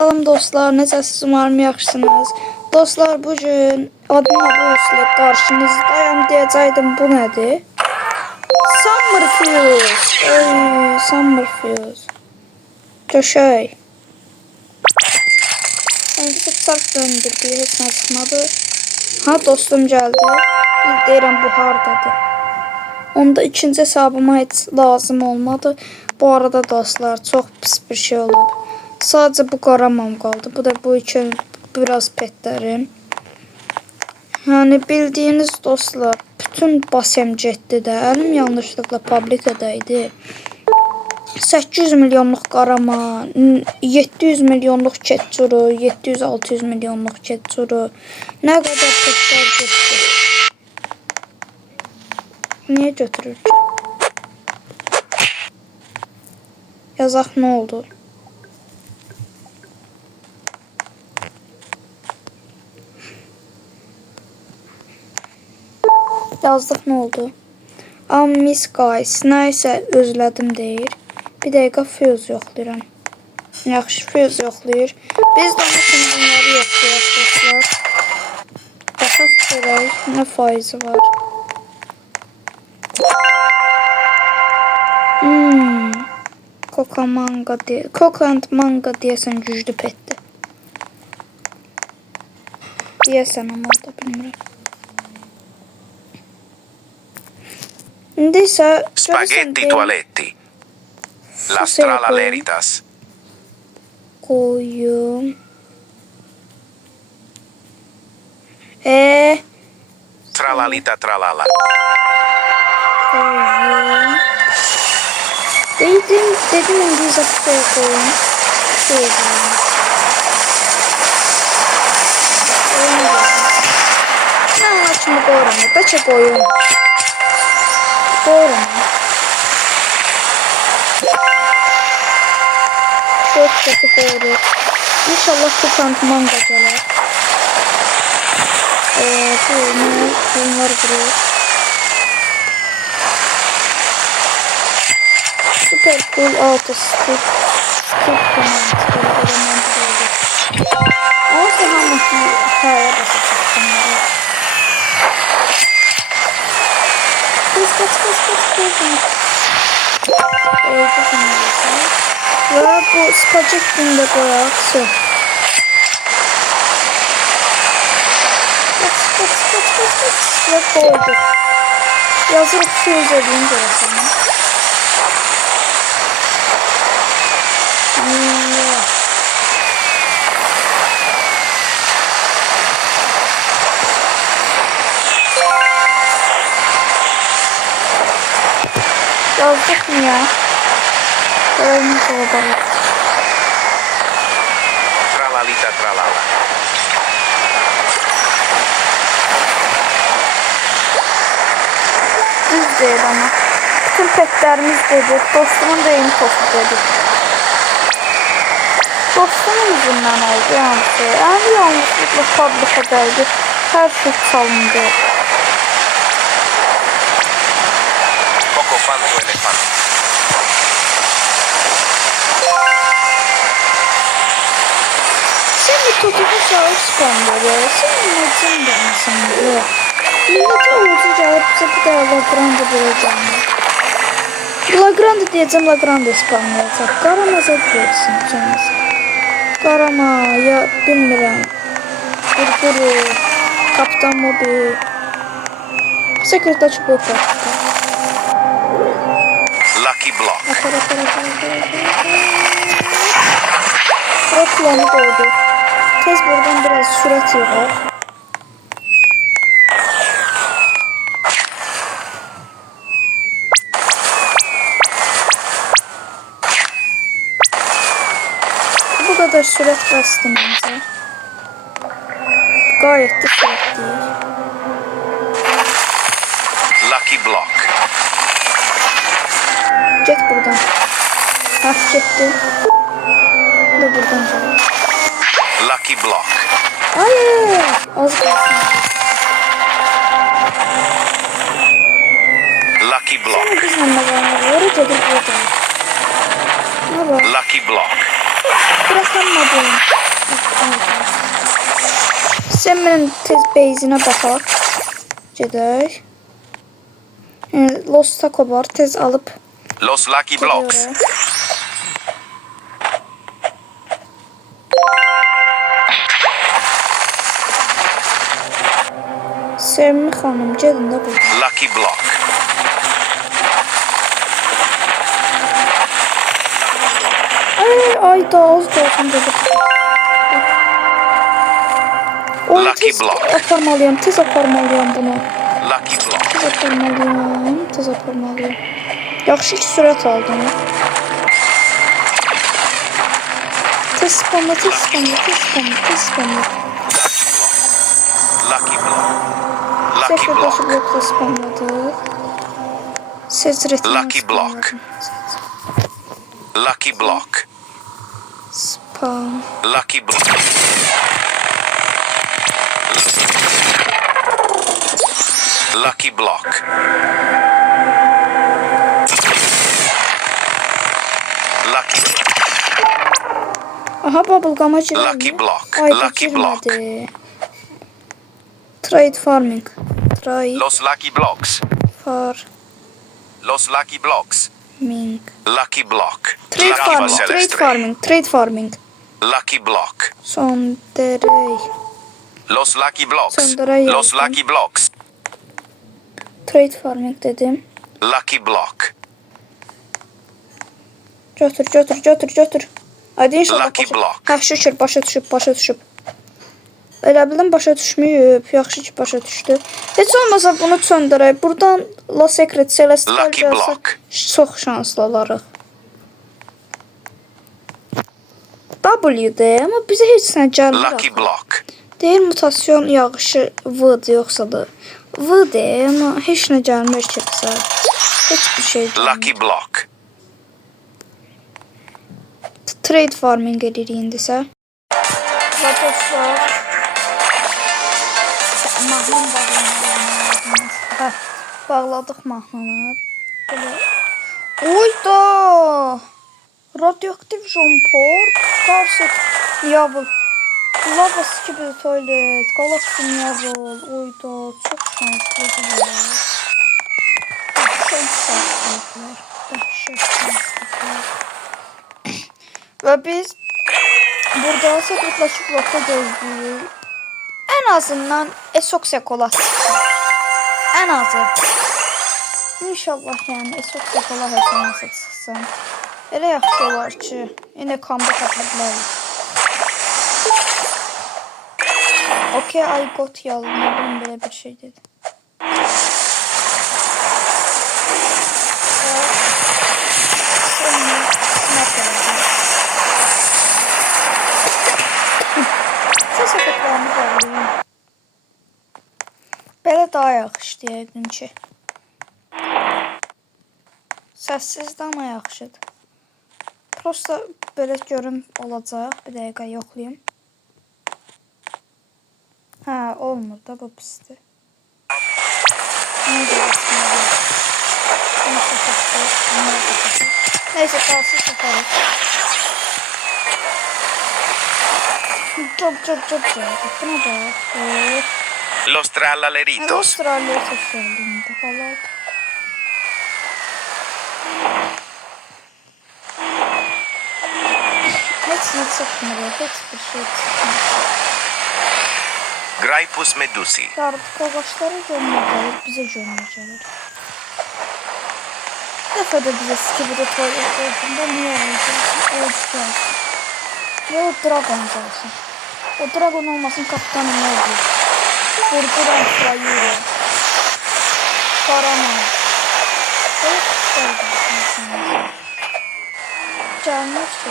Salam dostlar, necəsiz? Umarım yaxşısınız. Dostlar, bugün adımla bu üslə qarşınızdayım deyəcəydim. Bu nədir? Summerfuse. Ey, Summerfuse. Döşək. Öncəsə çarp döndürdü, heç nə çıxmadı. Ha, dostum gəldi. Deyirəm, bu hardadır? Onda ikinci hesabıma heç lazım olmadı. Bu arada dostlar, çox pis bir şey olub. Sadece bu qaramam qaldı. Bu da bu iki biraz petlərim. Yani bildiğiniz dostlar, bütün basem getdi də. Əlim yanlışlıqla publikadaydı. 800 milyonluq qarama, 700 milyonluq ketçuru, 700-600 milyonluq ketçuru. Nə qədər petlər getdi. Niyə götürür ki? Yazaq nə oldu? Yazdık, ne oldu? Miss guys, nəysə özlədim deyir. Bir dəqiqə fuse yoxlayıram. Yaxşı, fuse yoxlayır. Biz də bütün bunları yoxlayaq dostlar. Baxaq görək, nə faizi var. Coca and Manga deyəsən güclü petdir. Deyəsən ama da bilmirəm. Spaghetti toaletti. La Stralaleritas. Koyum. Tralalita tralala. Koyum. Dedim İngilizce koyum. Ben açımı koyuram. Bəlkə koyum. Doğru mu? 4 katı doğru. İnşallah bu kantmanga gelir. Bunlar vuruyor. Super cool auto skip. Skip command. Ama sana mutlu hikaya basacaktım. Ve bu spagettini de koyaq. Ve koyduk. Yazırıq fuse edeyim görəsən. Yazdık mı ya? Ölmüş olabilir. Tralalita tralala. Düz değil ama. Bütün petlerimiz dedi. Dostumun deyimi topu dedi. Dostumun yüzünden oldu yani. Yani yanlışlıkla fabrikadaydı. Her şey çalındı. Poco falso elefante. Şimdi tutucu sağlık spamları. Şimdi netin demesin. Millete uğurcu gelip bize bir daha Lagrande bulacağım. Lagrande diyeceğim, Lagrande spamlayacak. Qaramaza diyorsun canınız. Qarama ya bilmirəm. Gurguru. Kaptan Mobi. Sekretariat bu kapta. Lucky block. Roklanı koyduk. Tez buradan biraz sürat yığar. Bu kadar sürat bastım bence. Gayet de sürat değil. Lucky block. Get buradan. Hah, gitti. Bu da buradan gelir. Lucky block. Hayır. Az kalsın. Lucky block. Sonra bizimle ne var? Oraya gelir buradan. Ne var? Lucky block. Bırakalım Yanmadım. Sen benim tez beyzine baxaq. Gedək. Los Taco var. Tez alıp Los Lucky Blocks. gidiyorum. Sevimli xanım, gedin də burada. Lucky Block. Ay da az olsun dedi. Oy, Lucky tez block. aparmalıyam, tez aparmalıyam bunu. Lucky Block. Tez aparmalıyam, tez aparmalıyam. Yaxşı ki sürət aldım. Tez spamla, tez spamla, tez spamla, tez spamla. Lucky Block. Lucky Tekrar başı Block. blokda spamladık. Secretini Lucky block. spamladım. Lucky Block. Spam. Lucky Block. Lucky Block. Lucky. Aha, bubblegum'a girelim. Lucky block. Ay, Lucky block. girmedi. Trade farming. Trade Los Lucky Blocks. farming. Los Lucky Blocks. Lucky Block. Trade Lucky farming. Trade Celestre. farming. Trade farming. Lucky Block. Son derey. Los Lucky Blocks. Söndüre Los yazdım. Lucky Blocks. Trade farming dedim. Lucky Block. Götür, götür, götür, götür. Hadi inşallah Lucky başa... block. Hə, şükür, başa düşüb, başa düşüb. Elə bildim, başa düşməyib. Yaxşı ki, başa düşdü. Heç olmasa bunu söndürək. Buradan La Secret Celestial Lucky gəlsə block. çox şanslı olarıq. W-dir, amma bizə heç nə gəlmir. Lucky Block. Deyir mutasyon yağışı V-dir, yoxsa da V-dir, amma heç nə gəlmir ki bizə. Heç bir şey gəlmir. Lucky Block. Trade farming edirik indisə. Və dostlar, mahnını bağlamalıyıq. Hə, bağladıq mahnını. Belə. Oyda! Radioaktiv Jean-Paul, Karset, Niyabıl. Lava Skibidi Toilet, Galaxy Niyabıl. Oyda, çox şanslıdırlar. Dəhşət şanslıdırlar. Dəhşət şanslıdırlar. Və biz burada sekretlaşıb blokda gözləyirik. Ən azından Esoxia kola çıxsın. Ən azı. İnşallah yəni Esoxia kola həsənəsə çıxsın. Elə yaxşı olar ki, yenə comeback ata bilərik. Okay, I got yalınladım, belə bir şey dedi. Sonra snap yapacağım. Ses efektlərini bağlayayım. Belə daha yaxşı yəqin ki. Səssizdə amma yaxşıdır. Prosta belə görüm olacaq. Bir dəqiqə yoxlayayım. Hə, olmur da, bu pisdir. Neyse, kalsın sıfırız. Çok. Buna bak. Los Trallaleritos. Avustralya seçildiğinde falan. Hepsini çıkmıyor. Hiçbir şey çıkmıyor. Graipus Medusi. Artık ağaçları görmeyeceğiz. Bize görmeyeceğiz. Defada bize Skibidi Toilet olduğunda niye olacaksın? O gelsin. Ya o dragon gelsin. O dragon olmasın, kaptanım ne olur? Burgudan Frayuro. Parama. Çok güzel gelsin. Gelmez ki.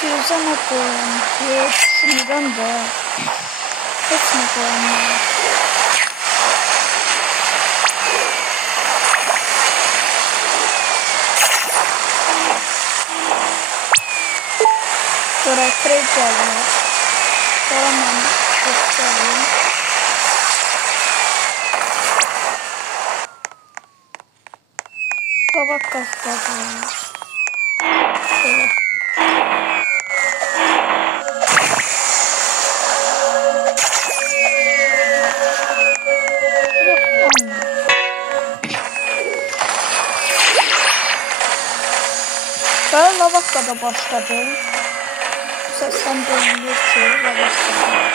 Füzeme koyayım. Yok, sinirden de. Heç nə qoyamıyorum. Sonra krep gəldim. Sonra mən göstəreyim. Tabak qastadım. Şöyle. Yok, olmuyor. Böyle lavakla da başladım. Bu sesten dönülür ki lavakla.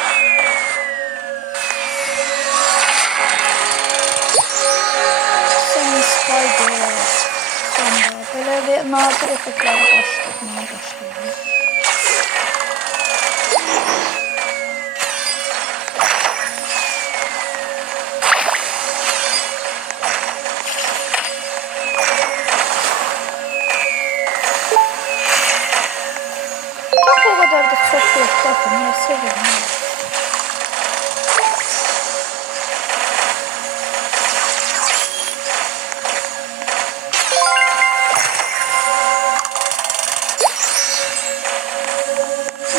Sen Spider. Sonra böyle bir nadir efektleri başlamaya başladı. Çok o kadar da çok yok. Bakın ya seviyorum.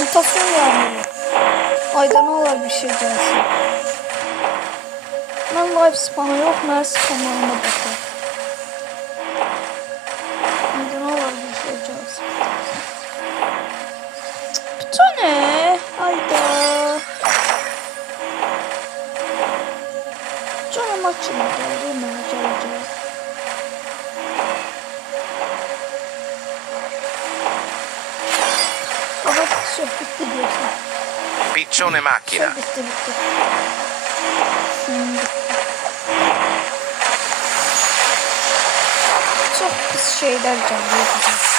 Mutasyon yağmuru. Ayda ne olar bir şey gelsin. Ben live spamı yok. Ben spamlarına bakıyorum. Ayda ne olar bir şey gelsin. Bu ne? Ayda. Canım açıldı. Değil mi? Geleceğiz. Baba çok bitti diyorsun. Piccione macchina. Çok bitti. Bitti. Çok pis şeyler geliyor bize.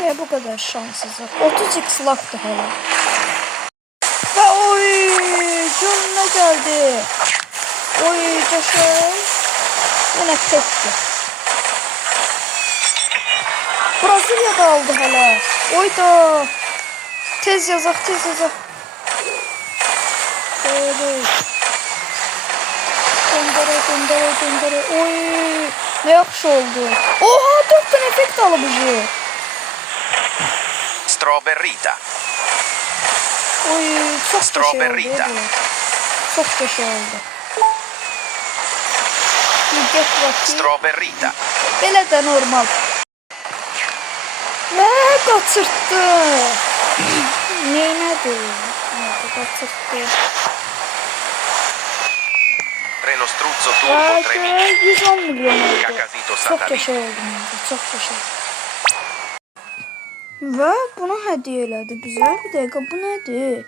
Niye bu kadar şanssızlık? 30x laktı hala. Ve oy! Gönlüne geldi. Oy Coşay. Yine tekti. Brazilya'da aldı hala. Oyda. Tez yazaq. Evet. Döndere. Oy. Ne yaxşı oldu. Oha 4 tane efekt alıp bu. Strawberrita. Oy çok Strawberrita. şey oldu. Çok şey oldu. Bir get bakayım. Strawberrita. Belə də normal. Ve kaçırttı. Neynədir? Kaçırttı. Reno Struzzo Turbo 3000. 110 milyon oldu. Cacasito Çok Satanito. yaşa oldu bence. Çok yaşa. Ve bunu hediye elədi bizə. Bir dəqiqə bu nədir?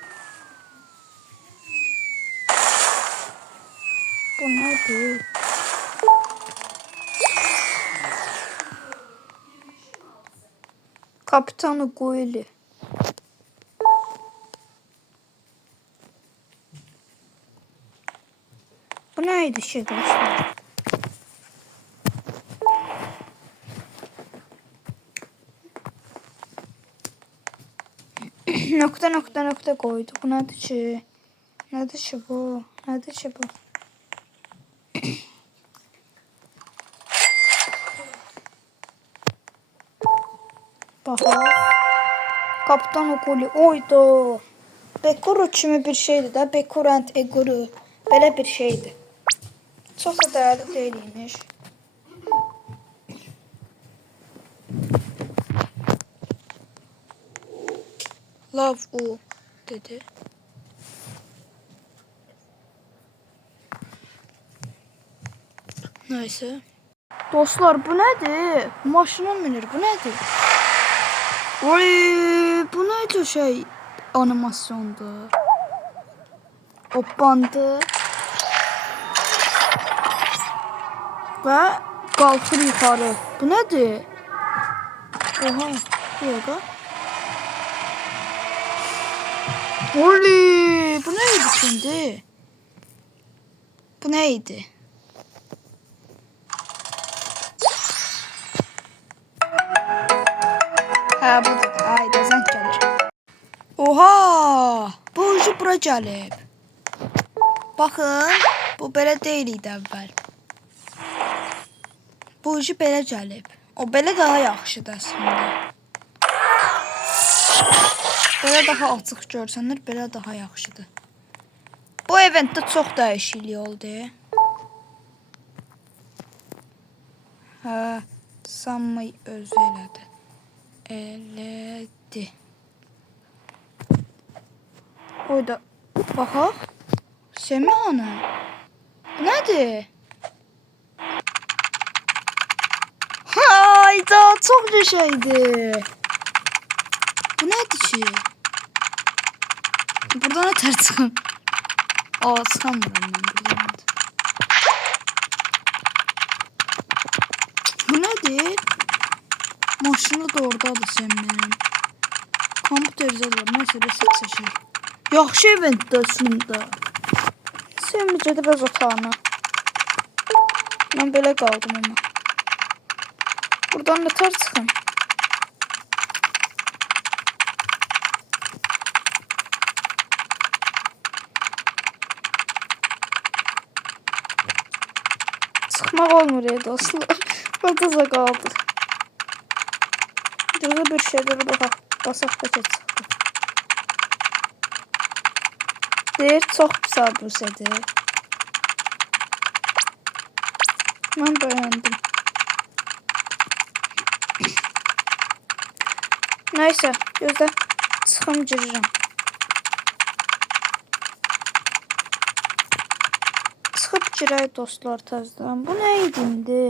Bu nədir? Kapitanı Goyli. Bu neydi şey dostlar? nokta koydu. Bu nedir ki? Nedir ki bu? Nedir ki bu? Baxa. Kapitan Okuli. Oydu. Bekuru kimi bir şeydi də. Bekurent Eguru. Belə bir şeydi. Çox da dəyərli deyilmiş. Love o dedi. Neyse. Dostlar bu nedir? Maşına minir. Bu nedir? Oy, bu neydi şey animasyonda? O bandı. Ve kalkır yukarı. Bu nedir? Oha. Bir dakika. Oley. Bu neydi şimdi? Bu neydi? Ha bu da. Hayda zənk gelir. Oha. Bu Bu ucu bura gəlib. Baxın, bu belə deyil idi əvvəl. Bu ucu belə gəlib. O belə daha yaxşıdır əslində. Belə daha açıq görsənir, belə daha yaxşıdır. Bu eventdə çox dəyişiklik oldu. Hə, Sammy özü elədi. Elədi. Oyda baxaq. Semih hanı? Bu nədir? Hayda, çox qəşəngdir. Bu nədir ki? Buradan ötər çıxım. Aa, çıxamıram mən buradan. Bu nədir? Maşını da oradadır Semih'in. Kompüter zədir. Nəysə, reset seçər. Yaxşı eventdə əslində. Semih gedib öz otağına. Mən belə qaldım ama. Buradan ötər çıxım. Çıxmaq olmur dostlar. Burada qaldı. Burada bir şeydir baxaq. Basaq da çıxdı. Deyir, çox pis abusədir. Mən bəyəndim. Nəysə, gözlə, çıxım girirəm. Çıxıb girək dostlar təzdən. Bu nə idi indi?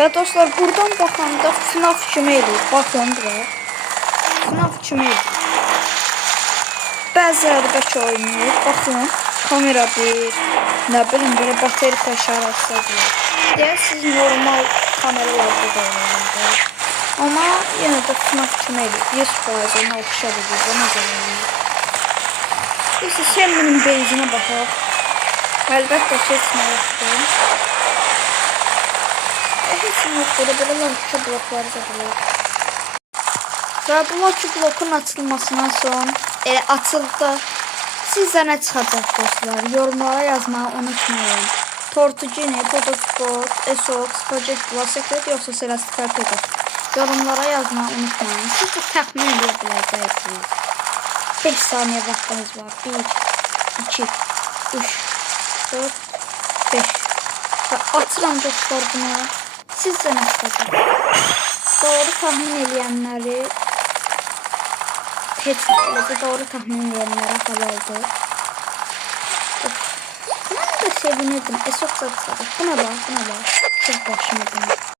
Və dostlar, buradan baxanda FNAF kimi eləyir. Baxın buraya. FNAF kimi eləyir. Bəziləri bəlkə oynayır. Baxın, kamera bir, nə bilim, belə baterika işarəsi var. Deyək, siz normal kameralarda da oynayır. Amma yenə də FNAF kimi eləyir. 100% ona oxşar edir. Ona görə eləyir. İşte Semminin beyzinə baxaq. Əlbəttə ki, heç nə yoxdur. Heç nə yoxdur. Belə launcher blokları zadılır. Və bu launcher blokun açılmasından sonra açıldı. Sizə nə çıxacaq dostlar? Yorumlara yazmağı unutmayın. Tortugini, Podosport, Esox, Project Plus, Secret yoxsa Celeste Cartego. Yorumlara yazmağı unutmayın. Siz də təxmin edə biləcəksiniz. 5 saniyə vaxtınız var. 1, 2, 3, 4, 5. Və açıram dostlar bunu. Sizcə nə çıxacaq? Doğru tahmin eləyənləri heç doğru tahmin eləyənlərə halaldır. Mən də sevinirdim. Esox çıxacaq. Buna bax, buna bax. Çox başıma dönür.